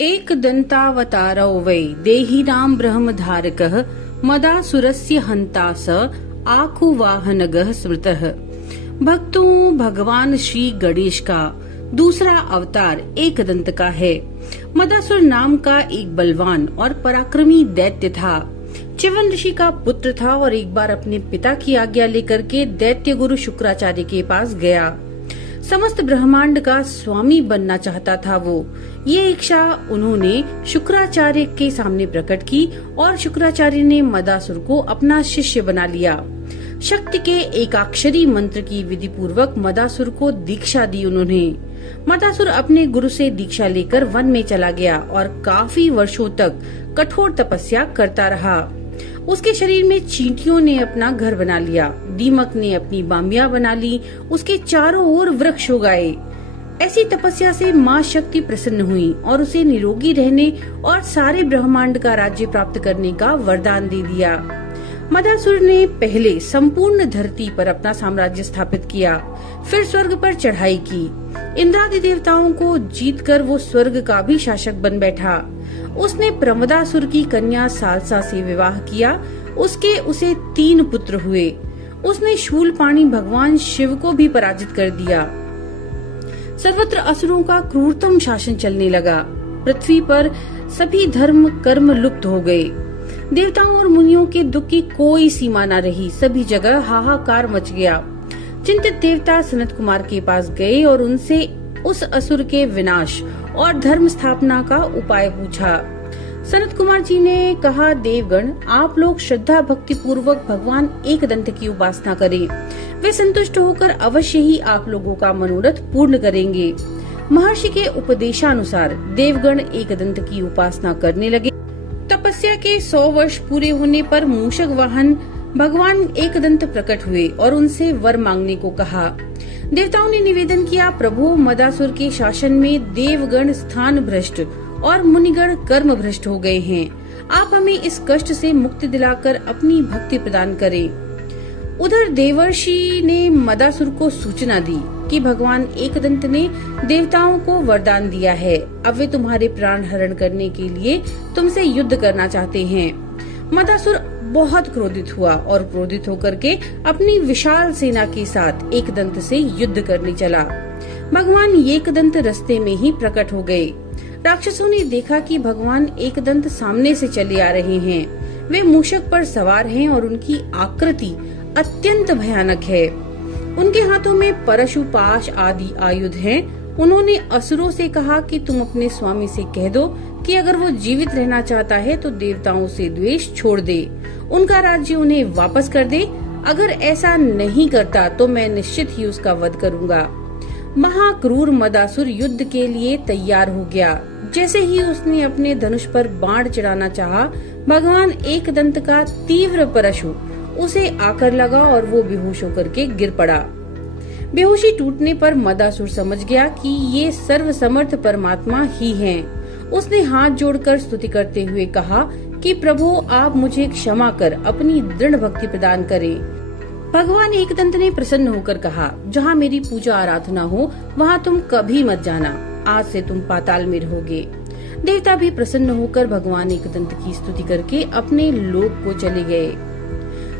एकदन्तावतारो वै देहिनां ब्रह्मधारकः मदासुरस्य हन्ता स आकुवाहनगः स्मृतः। भक्तों, भगवान श्री गणेश का दूसरा अवतार एकदंत का है। मदासुर नाम का एक बलवान और पराक्रमी दैत्य था। च्यवन ऋषि का पुत्र था और एक बार अपने पिता की आज्ञा लेकर के दैत्य गुरु शुक्राचार्य के पास गया। समस्त ब्रह्मांड का स्वामी बनना चाहता था वो। ये इच्छा उन्होंने शुक्राचार्य के सामने प्रकट की और शुक्राचार्य ने मदासुर को अपना शिष्य बना लिया। शक्ति के एकाक्षरी मंत्र की विधि पूर्वक मदासुर को दीक्षा दी उन्होंने। मदासुर अपने गुरु से दीक्षा लेकर वन में चला गया और काफी वर्षों तक कठोर तपस्या करता रहा। उसके शरीर में चींटियों ने अपना घर बना लिया, दीमक ने अपनी बामियां बना ली, उसके चारों ओर वृक्ष उगाए। ऐसी तपस्या से माँ शक्ति प्रसन्न हुई और उसे निरोगी रहने और सारे ब्रह्मांड का राज्य प्राप्त करने का वरदान दे दिया। मदासुर ने पहले संपूर्ण धरती पर अपना साम्राज्य स्थापित किया, फिर स्वर्ग पर चढ़ाई की। इंद्रादि देवताओं को जीतकर वो स्वर्ग का भी शासक बन बैठा। उसने प्रमदासुर की कन्या सालसा से विवाह किया। उसे 3 पुत्र हुए। उसने शूलपाणी भगवान शिव को भी पराजित कर दिया। सर्वत्र असुरों का क्रूरतम शासन चलने लगा। पृथ्वी पर सभी धर्म कर्म लुप्त हो गए। देवताओं और मुनियों के दुख की कोई सीमा न रही। सभी जगह हाहाकार मच गया। चिंतित देवता सनत कुमार के पास गए और उनसे उस असुर के विनाश और धर्म स्थापना का उपाय पूछा। सनत कुमार जी ने कहा, देवगण, आप लोग श्रद्धा भक्ति पूर्वक भगवान एकदंत की उपासना करें। वे संतुष्ट होकर अवश्य ही आप लोगों का मनोरथ पूर्ण करेंगे। महर्षि के उपदेशानुसार देवगण एकदंत की उपासना करने लगे। तपस्या के 100 वर्ष पूरे होने पर मूषक वाहन भगवान एकदंत प्रकट हुए और उनसे वर मांगने को कहा। देवताओं ने निवेदन किया, प्रभु, मदासुर के शासन में देवगण स्थान भ्रष्ट और मुनिगण कर्म भ्रष्ट हो गए हैं। आप हमें इस कष्ट से मुक्ति दिलाकर अपनी भक्ति प्रदान करें। उधर देवर्षि ने मदासुर को सूचना दी कि भगवान एकदंत ने देवताओं को वरदान दिया है। अब वे तुम्हारे प्राण हरण करने के लिए तुमसे युद्ध करना चाहते हैं। मदासुर बहुत क्रोधित हुआ और क्रोधित होकर के अपनी विशाल सेना के साथ एकदंत से युद्ध करने चला। भगवान एकदंत रास्ते में ही प्रकट हो गए। राक्षसों ने देखा कि भगवान एकदंत सामने से चले आ रहे हैं। वे मूषक पर सवार हैं और उनकी आकृति अत्यंत भयानक है। उनके हाथों में परशु, पाश आदि आयुध हैं। उन्होंने असुरों से कहा कि तुम अपने स्वामी से कह दो कि अगर वो जीवित रहना चाहता है तो देवताओं से द्वेष छोड़ दे, उनका राज्य उन्हें वापस कर दे। अगर ऐसा नहीं करता तो मैं निश्चित ही उसका वध करूंगा। महाक्रूर मदासुर युद्ध के लिए तैयार हो गया। जैसे ही उसने अपने धनुष पर बाण चढ़ाना चाहा, भगवान एकदंत का तीव्र परशु उसे आकर लगा और वो बेहोश होकर के गिर पड़ा। बेहोशी टूटने पर मदासुर समझ गया कि ये सर्वसमर्थ परमात्मा ही हैं। उसने हाथ जोड़कर स्तुति करते हुए कहा कि प्रभु, आप मुझे क्षमा कर अपनी दृढ़ भक्ति प्रदान करें। भगवान एकदंत ने प्रसन्न होकर कहा, जहाँ मेरी पूजा आराधना हो वहाँ तुम कभी मत जाना। आज से तुम पाताल में रहोगे। देवता भी प्रसन्न होकर भगवान एकदंत की स्तुति करके अपने लोक को चले गए।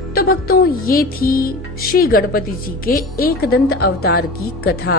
तो भक्तों, ये थी श्री गणपति जी के एकदंत अवतार की कथा।